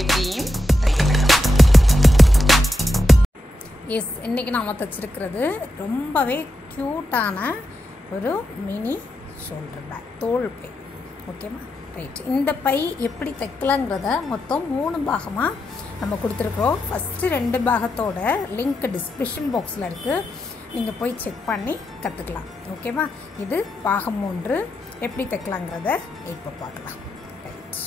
எப்படியும் எஸ் இன்றைக்கி நாம் தைச்சிருக்கிறது ரொம்பவே க்யூட்டான ஒரு மினி ஷோல்டர் பேக் தோள் பை. ஓகேம்மா, ரைட். இந்த பை எப்படி தைக்கலாங்கிறத மொத்தம் 3 பாகமாக நம்ம கொடுத்துருக்குறோம். ஃபஸ்ட்டு 2 பாகத்தோட லிங்க் டிஸ்கிரிப்ஷன் பாக்ஸில் இருக்குது, நீங்கள் போய் செக் பண்ணி கற்றுக்கலாம். ஓகேவா, இது பாகம் 3 எப்படி தைக்கலாங்கிறத இப்போ பார்க்கலாம். ரைட்.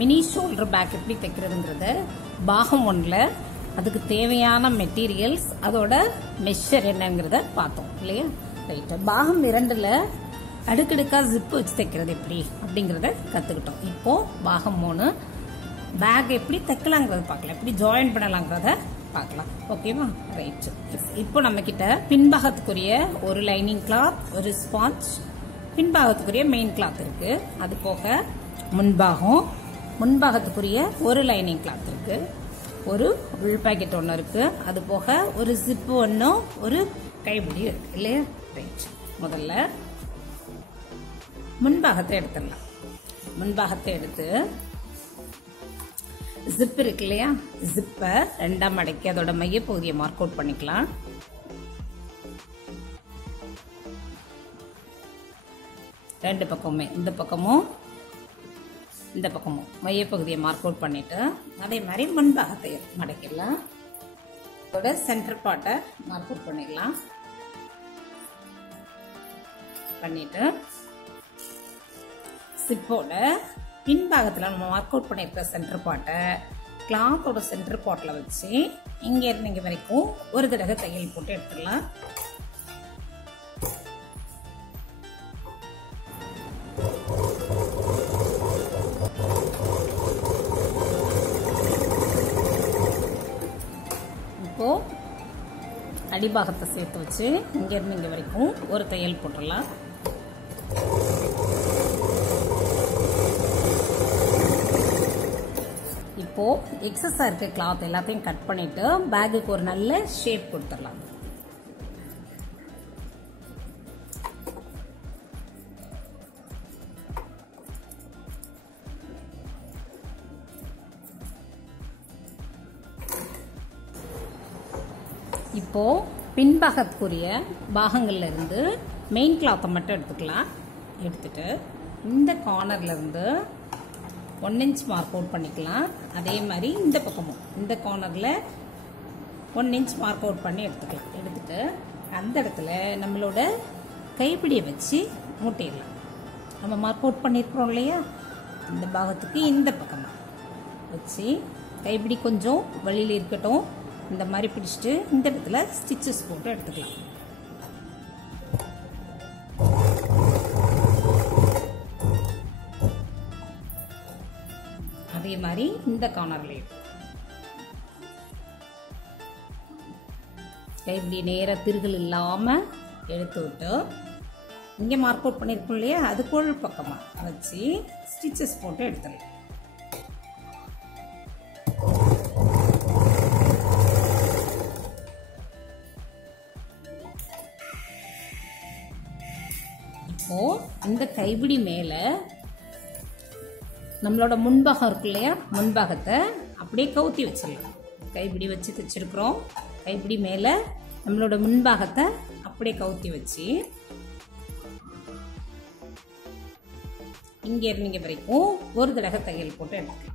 மினி ஷோல்டர் பேக் எப்படி தைக்கிறதுங்கிறத பாகம் 1ல் அதுக்கு தேவையான மெட்டீரியல்ஸ் அதோட மெஷர் என்னங்கிறத பார்த்தோம் இல்லையா. ரைட்டு. பாகம் 2ல் அடுக்கடுக்காக ஜிப்பு வச்சு தைக்கிறது எப்படி அப்படிங்கிறத கற்றுக்கிட்டோம். இப்போது பாகம் 3 பேக் எப்படி தைக்கலாங்கிறத பார்க்கலாம், எப்படி ஜாயின் பண்ணலாங்கிறத பார்க்கலாம். ஓகேவா, ரைட். இப்போ நம்மக்கிட்ட பின்பாகத்துக்குரிய ஒரு லைனிங் கிளாத், ஒரு ஸ்பாஞ்ச், பின்பாகத்துக்குரிய மெயின் கிளாத் இருக்குது. அது போக முன்பாகத்துக்குரிய ஒரு லைனிங் கிளாத் இருக்குது, ஒரு உள் பாக்கெட் ஒன்று இருக்குது, அது போக ஒரு ஜிப்பு ஒன்றும் ஒரு கைப்பிடி இருக்குது இல்லையா. ரைட். முதல்ல முன்பாகத்தை எடுத்துடலாம். முன்பாகத்தை எடுத்து ஜிப் இருக்கு இல்லையா, ஜிப்பை 2ஆ மடக்கி அதோட மையப்பகுதியை மார்க் அவுட் பண்ணிக்கலாம். ரெண்டு பக்கமுமே இந்த பக்கமும் இந்த பக்கமும் மையப்பகுதியை மார்க் அவுட் பண்ணிட்டு அதே மாதிரி முன்பாகத்தை மடக்கிடலாம். அதோட சென்டர் பார்ட்டை மார்க் அவுட் பண்ணிடலாம். பண்ணிட்டு சிப்போட பின்பாகத்தில் நம்ம மார்க் அவுட் பண்ணியிருக்க சென்டர் பார்ட்டை கிளாத்தோட சென்டர் பார்ட்டில் வச்சு இங்கேருந்து இங்கே வரைக்கும் ஒரு தடவை தையல் போட்டு எடுத்துடலாம். இப்போ அடிபாகத்தை சேர்த்து வச்சு இங்கேருந்து இங்கே வரைக்கும் ஒரு தையல் போட்டுடலாம். இப்போ எக்ஸஸா இருக்க கிளாத் எல்லாத்தையும் கட் பண்ணிட்டு பேக்குக்கு ஒரு நல்ல ஷேப் கொடுத்துடலாம். இப்போ பின்பாகத்துக்குரிய பாகங்கள்ல இருந்து மெயின் கிளாத்தை மட்டும் எடுத்துக்கலாம். எடுத்துட்டு இந்த கார்னர்ல இருந்து 1 இன்ச் மார்க் அவுட் பண்ணிக்கலாம். அதே மாதிரி இந்த பக்கமும் இந்த கார்னர்ல 1 இன்ச் மார்க் அவுட் பண்ணி எடுத்துக்கலாம். எடுத்துட்டு அந்த இடத்துல நம்மளோட கைப்பிடியை வச்சு மூட்டிடலாம். நம்ம மார்க் அவுட் பண்ணியிருக்கிறோம் இல்லையா, இந்த பாகத்துக்கு இந்த பக்கமாக வச்சு கைப்பிடி கொஞ்சம் வழியில் இருக்கட்டும், இந்த மாதிரி பிடிச்சிட்டு இந்த இடத்துல ஸ்டிச்சஸ் போட்டு எடுத்துக்கலாம். அதே மாதிரி இந்த கார்னர்லயும் கைப்பிடி நேர திருகல் இல்லாம எடுத்து விட்டு இங்க மார்க் அவுட் பண்ணிருக்கோம் இல்லையா, அதுக்குள் பக்கமா வச்சு ஸ்டிச்சஸ் போட்டு எடுத்துடலாம். இப்போ இந்த கைப்பிடி மேல நம்மளோட முன்பாகம் இருக்கு இல்லையா, முன்பாகத்தை அப்படியே கவுத்தி வச்சிடலாம். கைப்பிடி வச்சு தைச்சிருக்கிறோம். கைப்பிடி மேல நம்மளோட முன்பாகத்தை அப்படியே கவுத்தி வச்சு இங்க இருந்து இங்க வரைக்கும் ஒரு தடவை தையல் போட்டு எடுத்துக்கலாம்.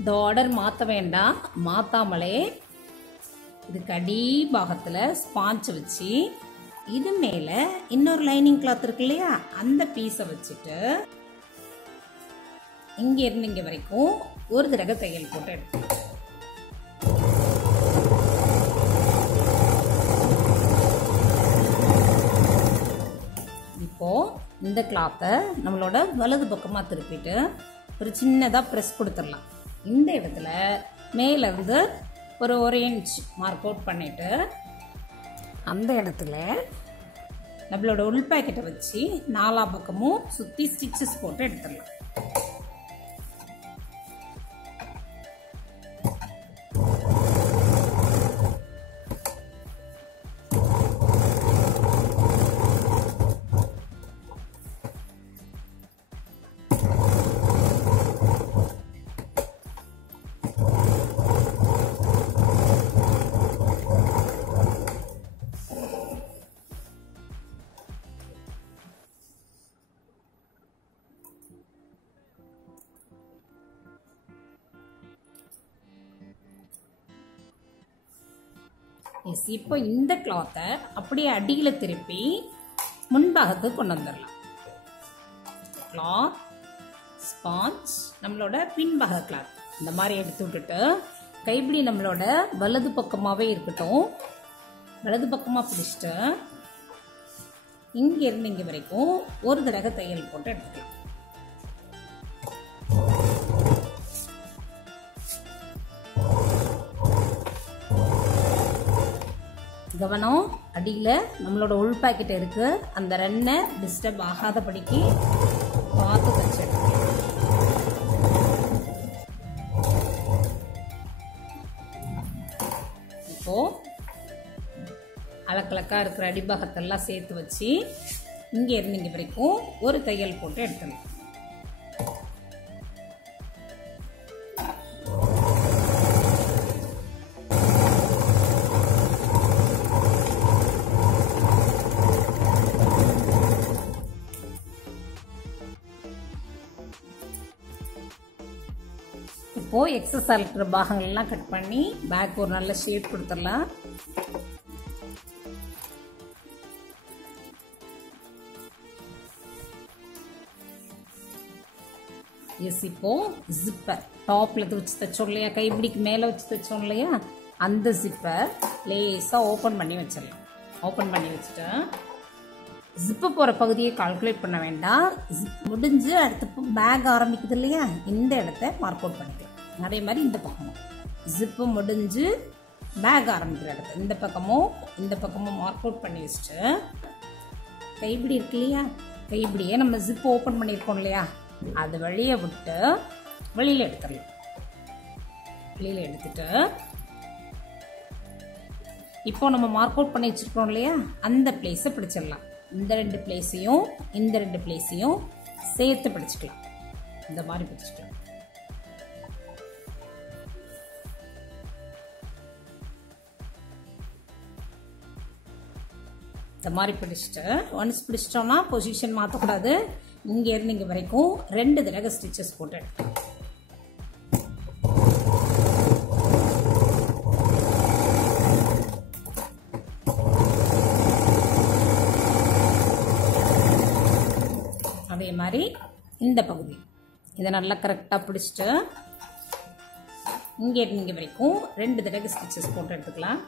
இந்த ஆர்டர் மாற்ற வேண்டாம், மாத்தாமலே இதுக்கு அடி பாகத்தில் ஸ்பாஞ்ச் வச்சு இது மேல இன்னொரு லைனிங் கிளாத் இருக்கு இல்லையா, அந்த பீஸை வச்சுட்டு இங்க இருந்து இங்க வரைக்கும் ஒரு தடவை தையல் போட்டு எடுத்து இப்போ இந்த கிளாத்தை நம்மளோட வலது பக்கமா திருப்பிட்டு ஒரு சின்னதா பிரஸ் கொடுத்துடலாம். இந்த இடத்துல மேல இருந்து ஒரு 1 இன்ச் மார்க் அவுட் பண்ணிட்டு அந்த இடத்துல நம்மளோட உள் பாக்கெட்டை வச்சு 4 பக்கமும் சுத்தி ஸ்டிச்சஸ் போட்டு எடுத்துடலாம். எஸ், இப்போ இந்த கிளாத்தை அப்படியே அடியில் திருப்பி முன்பாகத்துக்கு கொண்டு வந்துடலாம். கிளாத், ஸ்பாஞ்ச், நம்மளோட பின்பாக கிளாத் இந்த மாதிரி எடுத்து விட்டுட்டு கைப்பிடி நம்மளோட வலது பக்கமாகவே இருக்கட்டும். வலது பக்கமாக பிடிச்சிட்டு இங்கேருந்து இங்கே வரைக்கும் ஒரு தடவை தையல் போட்டு எடுத்துக்கலாம். கவனம், அடியில் நம்மளோட உள் பாக்கெட் இருக்கு, அந்த ரன்னை டிஸ்டர்ப் ஆகாதபடிக்கு பார்த்து தைச்சு எடுத்துக்கலாம். இப்போ அலக்கலக்கா இருக்கிற அடிபாகத்தெல்லாம் சேர்த்து வச்சு இங்கே இருந்து இங்கே வரைக்கும் ஒரு தையல் போட்டு எடுத்துக்கலாம். இப்போ எக்ஸஸா இருக்கிற பாகங்கள்லாம் கட் பண்ணி பேக் ஒரு நல்ல ஷேப் கொடுத்துடலாம். எஸ், இப்போ ஜிப்பர் டாப்ல வச்சு தைச்சோம் இல்லையா, கைப்பிடிக்கு மேல வச்சு தைச்சோம் இல்லையா, அந்த ஜிப்பர் லேசா ஓபன் பண்ணி வச்சிடலாம். ஓபன் பண்ணி வச்சுட்டு ஜிப்பு போற பகுதியை கால்குலேட் பண்ண வேண்டாம். ஜிப் முடிஞ்சு அடுத்து பேக் ஆரம்பிக்குது இல்லையா, இந்த இடத்த மார்க் அவுட் பண்ணிக்கலாம். அதே மாதிரி இந்த பக்கமும் ஜிப்பு முடிஞ்சு பேக் ஆரம்பிக்கிற இடத்த இந்த பக்கமும் மார்க் அவுட் பண்ணி வச்சுட்டு கைப்பிடி இருக்கு இல்லையா, கைப்பிடியை நம்ம ஜிப்பு ஓபன் பண்ணியிருக்கோம் இல்லையா, அது வழியை விட்டு வெளியில எடுத்துடலாம். வெளியில எடுத்துட்டு இப்போ நம்ம மார்க் அவுட் பண்ணி வச்சிருக்கோம் இல்லையா, அந்த பிளேஸை பிடிச்சிடலாம். இந்த ரெண்டு பிளேஸையும் சேர்த்து பிடிச்சிக்கலாம். இந்த மாதிரி பிடிச்சிக்கலாம். இந்த மாதிரி பிடிச்சிட்டு ஒன்ஸ் பிடிச்சிட்டோம்னா பொசிஷன் மாற்றக்கூடாது. இங்கே இருந்து இங்கே வரைக்கும் 2 தடவை ஸ்டிச்சஸ் போட்டு எடுக்கலாம். அதே மாதிரி இந்த பகுதி இதை நல்லா கரெக்டாக பிடிச்சிட்டு இங்கே இருந்து இங்கே வரைக்கும் 2 தடவை ஸ்டிச்சஸ் போட்டு எடுத்துக்கலாம்.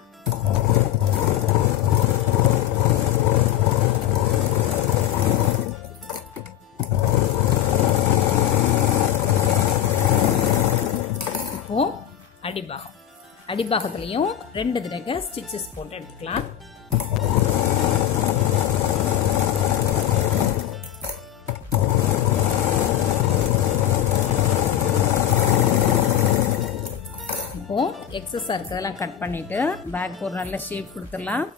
அடிபாகத்திலையும் 2 தடவை ஸ்டிச்சஸ் போட்டு எடுத்துக்கலாம். இப்போ எக்ஸஸா இருக்கிறதெல்லாம் கட் பண்ணிட்டு பேக் ஒரு நல்ல ஷேப் கொடுத்துடலாம்.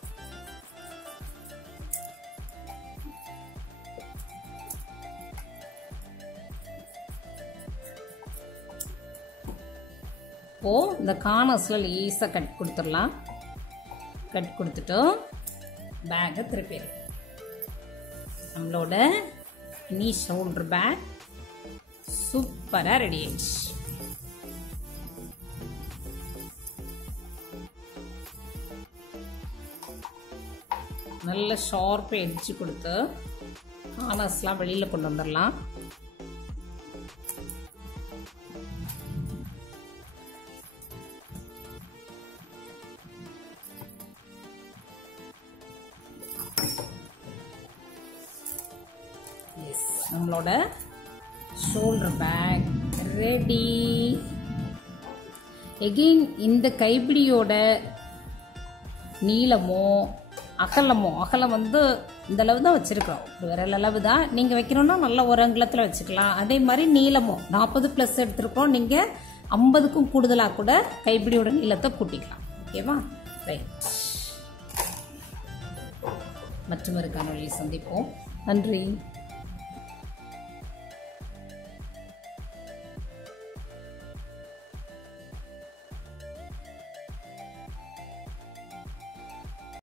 இப்போ இந்த கார்னர்ஸ்ல லேசா கட் கொடுத்துடலாம். கட் கொடுத்துட்டு பேக்கை திருப்பிடு. நம்மளோட நீ ஷோல்டர் பேக் சூப்பரா ரெடி ஆயிடுச்சு. நல்ல ஷார்ப் எட்ஜ் கொடுத்து கார்னர்ஸ்லாம் வெளியில கொண்டு வந்துடலாம். நம்மளோட ஷோல்டர் பேக் ரெடி. எகெயின் இந்த கைப்பிடியோட நீளமோ அகலம் வந்து இந்த அளவு தான் வச்சிருக்கிறோம். விரல் அளவு தான். நீங்க வைக்கணும்னா நல்ல ஒரு அங்குலத்தில் வச்சுக்கலாம். அதே மாதிரி நீளமும் 40+ எடுத்திருக்கோம். நீங்க 50க்கும் கூடுதலாக கூட கைப்பிடியோட நீளத்தை கூட்டிக்கலாம். ஓகேவா? ரைட். மற்றொரு காணொளியில் சந்திப்போம். நன்றி.